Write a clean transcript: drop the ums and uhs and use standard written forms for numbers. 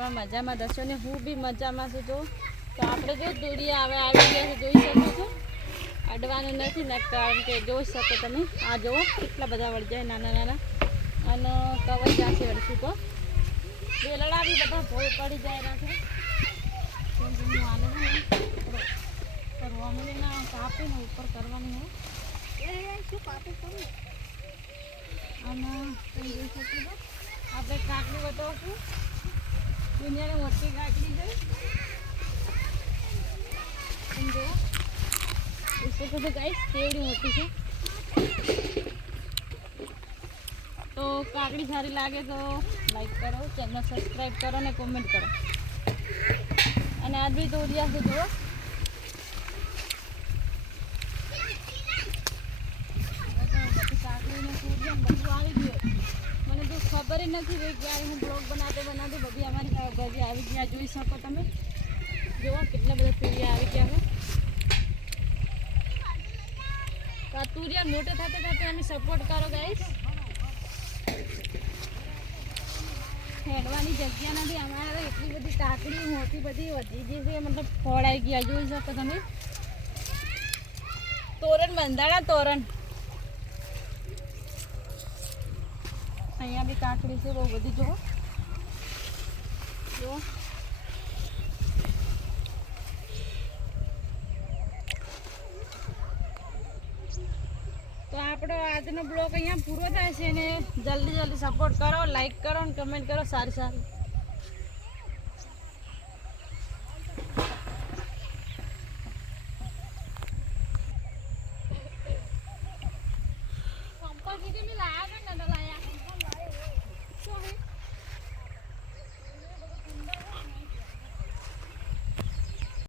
મજામાં દસો ને હું બી મજામાં છું. જો તો આપણે જો દોરિયા આવે આવી ગયા છે, જોઈ શકો છો. અડવાનું નથી ને, કારણ કે જોઈ શકો તમે. આ જુઓ કેટલા બધા વળી જાય નાના નાના, અને કવર જશે વળશું તો વેલડા બી બધા ભોય પડી જાય એના છે. કરવાનું ના કાપી ને ઉપર કરવાની હોય શું કાપી કરું. અને જોઈ શકો છો આપણે કાકડી બતાવશું. દુનિયાને મોટી કાકડી છે. સમજો જોઈ શકો છો ગાઈસ કેવડી મોટી છે. તો કાકડી સારી લાગે તો લાઈક કરો, ચેનલ સબસ્ક્રાઈબ કરો ને કોમેન્ટ કરો. અને આજ બી દોરિયા છે જુઓ. કાકડીને સૂર્ય બધું આવી ગયું. મને તો ખબર જ નથી ભાઈ ક્યારે હું બ્લોગ બનાવતી બધી અમારી બધી આવી ગયા. જોઈ શકો તમે. જુઓ કેટલા બધા તુરિયા આવી ગયા છે. તો આ તુરિયા મોટે થતે થતે અમે સપોર્ટ કરો ગાઈસ. હેડવાની જગ્યા નથી અમારે. એટલી બધી કાકડી મોટી બધી વધી ગઈ છે, મતલબ ફળ આવી ગયા. જોઈ શકો તમે. તોરણ બંધાણા તોરણ. અહીંયા બી કાકડી છે બહુ બધી. જુઓ જુઓ. તો આપણો આજનો બ્લોગ અહીંયા પૂરો થાય છે. ને જલ્દી સપોર્ટ કરો, લાઈક કરો અને કમેન્ટ કરો. સારી